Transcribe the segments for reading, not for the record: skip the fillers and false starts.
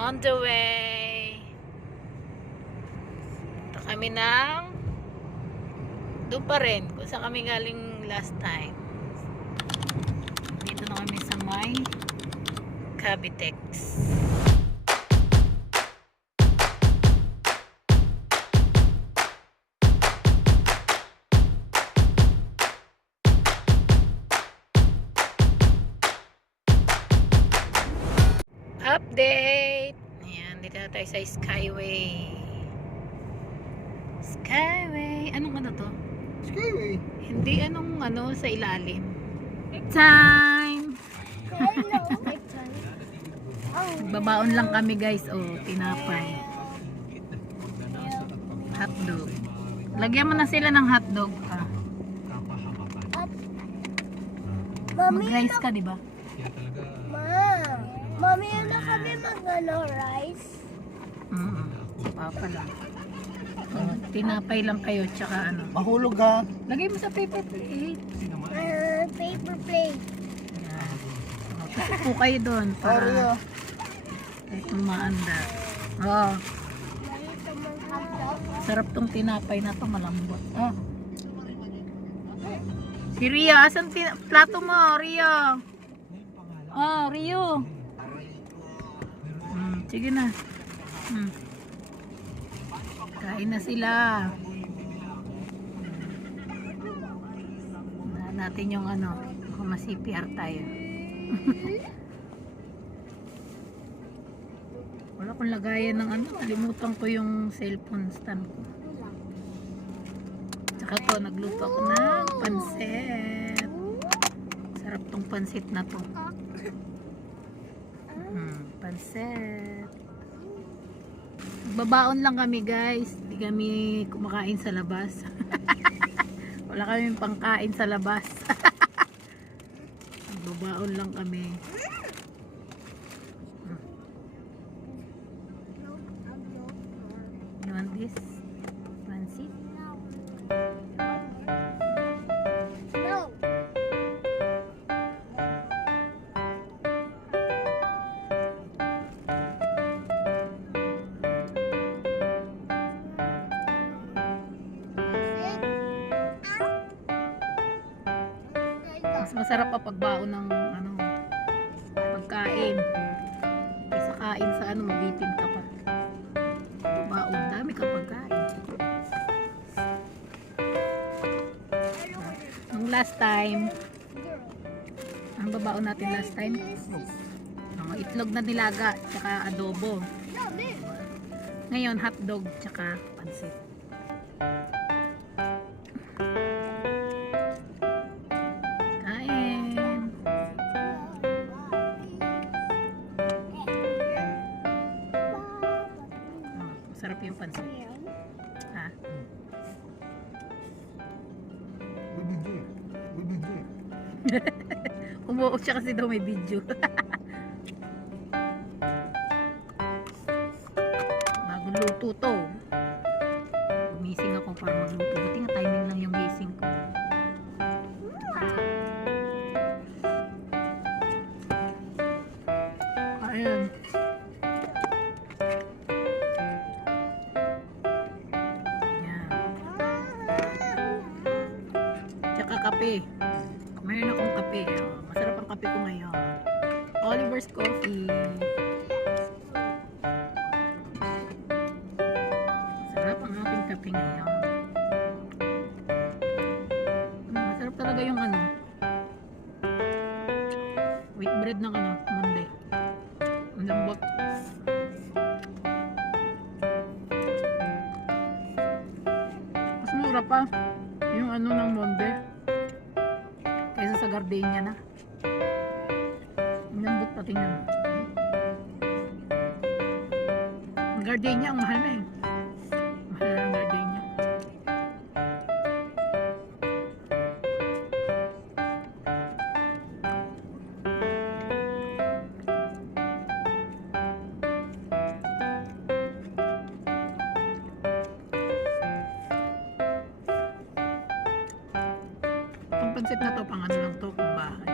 On the way. Ito kami ng doon pa rin kung saan kami galing last time. Dito na kami sa may Cavitex. Update! Ayan, dito na tayo sa Skyway. Skyway! Anong ano to? Skyway. Hindi anong ano sa ilalim. Time! Babaon lang kami guys. Oh, tinapay. Hotdog. Lagyan mo na sila ng hotdog. Ah. Mag-rice ka, di ba? Mami, ano kami mag-ano, rice? Papa lang. Oh, tinapay lang kayo, tsaka ano. Mahulog ha. Lagay mo sa paper plate. Paper plate. Yan. Oh, kasi po kayo doon para umaanda. Oh, Ito mang hotdog. sarap tong tinapay na to, malambot. Oh. Si Rio, asan plato mo, Rio? Oh, Rio. Sige na. Kain na sila. Unahan natin yung ano, kung ma-CPR tayo. Wala kong lagayan ng ano, nalimutan ko yung cellphone stand ko. Tsaka to, nagluto ako ng pansit. Sarap tong pansit na to. Pansit. Babaon lang kami guys. Hindi kami kumakain sa labas. Wala kaming pangkain sa labas. Babaon lang kami. You want this? Pansit? No. Mas masarap pa pagbaon ng ano, pagkain. Kaysa kain sa ano, mabitin ka pa. Baon, dami ka pagkain. Nung last time, ang babaon natin last time, itlog na nilaga, tsaka adobo. Ngayon, hotdog, tsaka pansit. Sarap yung pansit. Ha? Umuok siya kasi daw may video. Bagong luto to. Gumising ako para magluto. Buti nga timing lang yung gising ko. Ayan. Kape. Mayroon akong kape. Oh. Masarap ang kape ko ngayon. Oliver's Coffee. Masarap ang aking kape ngayon. Masarap talaga yung ano. Wheat bread ng ano, Monday. Ang lambot. Mas mura pa yung ano ng Monday. Kaysa sa gardenia na. Ang lambot pati niyan. Ang gardenia, ang mahal na eh. Mahal na ang gardenia. Ang pansit na to, pang ano lang to, pang bahay.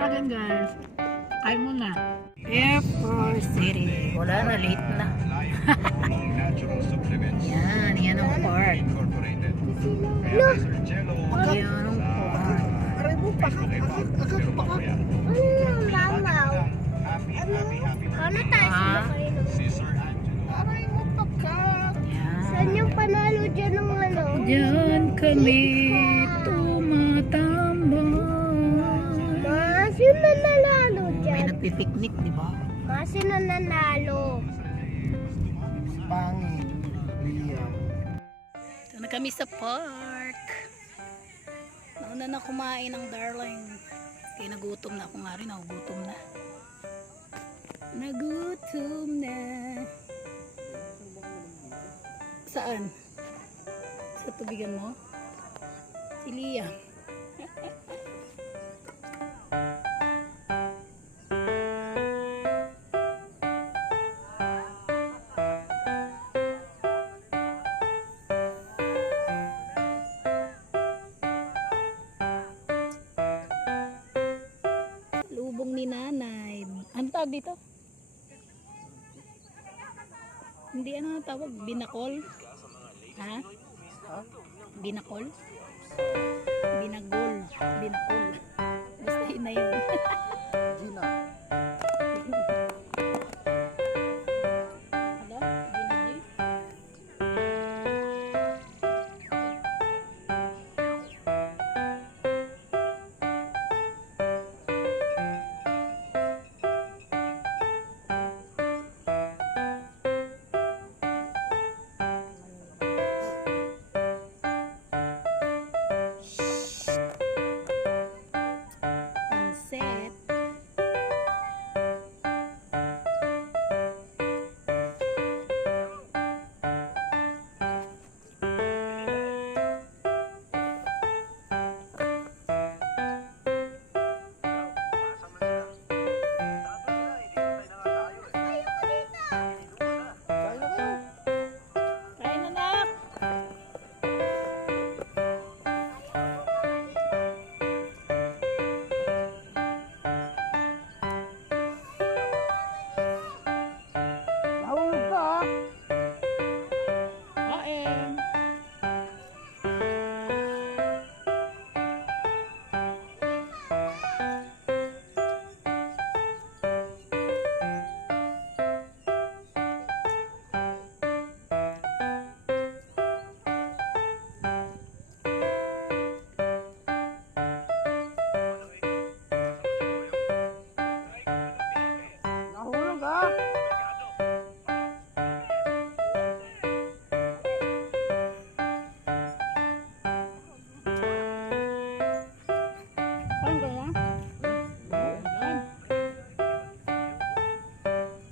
ka dyan, guys. Kain mo na. Air Force City. Wala na, late na. Yan ang park. Yan ang park. Ano yung lalaw? Ano tayo sila kayo? Saan yung panalo dyan ng ano? Diyan kami tumatambay. Mas yun na nanalo May dyan. nagpipiknik, di ba? Mas yun na nanalo. Ito na kami sa park. Nauna na kumain ng darling. Kaya nagutom na ako nga rin. Nagutom na. Nagutom na. Saan? Sa tubigan mo? Si Lia. Lubong ni nanay. Ano tawag dito? Hindi ano tawag? Binakol? Ha? Binakol? Binagol. Binakol. Basta yun na yun. Hala? Ginagi? Pansit. Kain anak. Kain. Nahulog ah! Kain ka na? Ayan.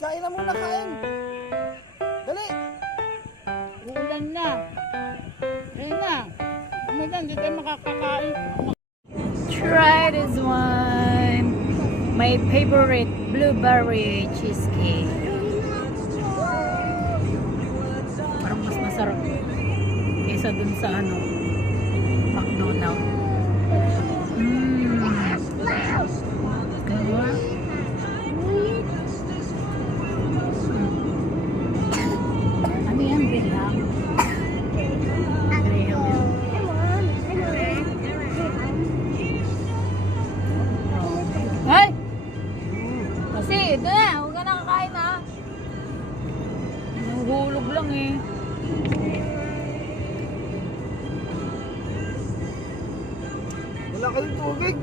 Kain na muna, kain! Dali! Uulan na. Ayun na. Umagan, hindi tayo makakakain. Try this one. My favorite blueberry cheesecake. sa ano, McDonald's. Diba? Ano yan, Graham? Graham yan. Ay! Kasi, ito na, huwag ka nakakain ha. Nahuhulog lang eh. Wala kayong tubig.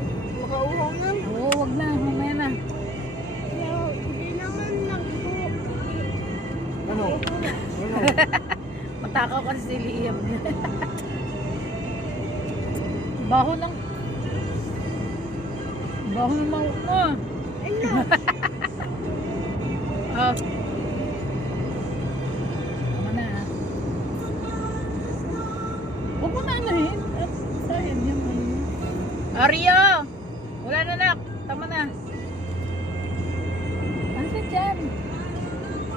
Makauhaw yan. Oo, wag na, mamaya na. Hindi naman Ano? Matakaw kasi si Liam. Baho ng... Baho ng mouth mo. Ah. Tama na ah. Huwag mo na anahin. Sayang yan. Aryo! Wala na nak. Tama na. Ano na dyan?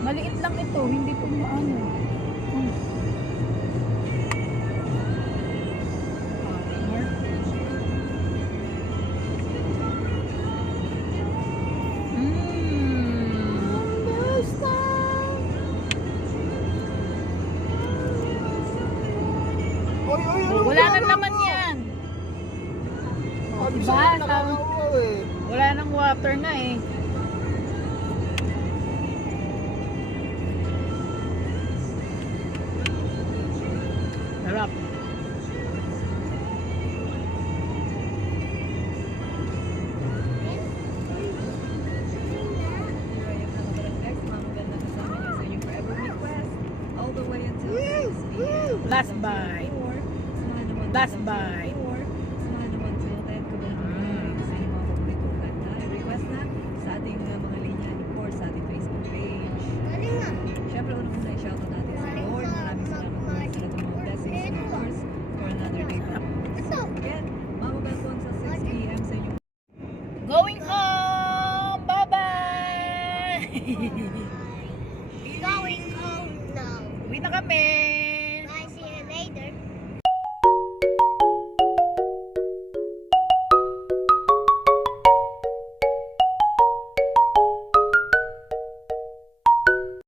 Maliit lang ito. Hindi po maano. Oy, oy, oy. Wala na naman yan. O, Sabi diba? sa'yo, nakakauhaw eh. Wala nang water na eh. Sarap. Last bite. Last bite. Galing nga. Siyempre, unang-una i-shoutout natin sa Lord. Maraming salamat po sa lahat ng mga blessings and of course, for another day. Ito. Again, Mama Belton sa 6 p.m. sa inyong Going home! Bye-bye! Going home now. Uwi na kami!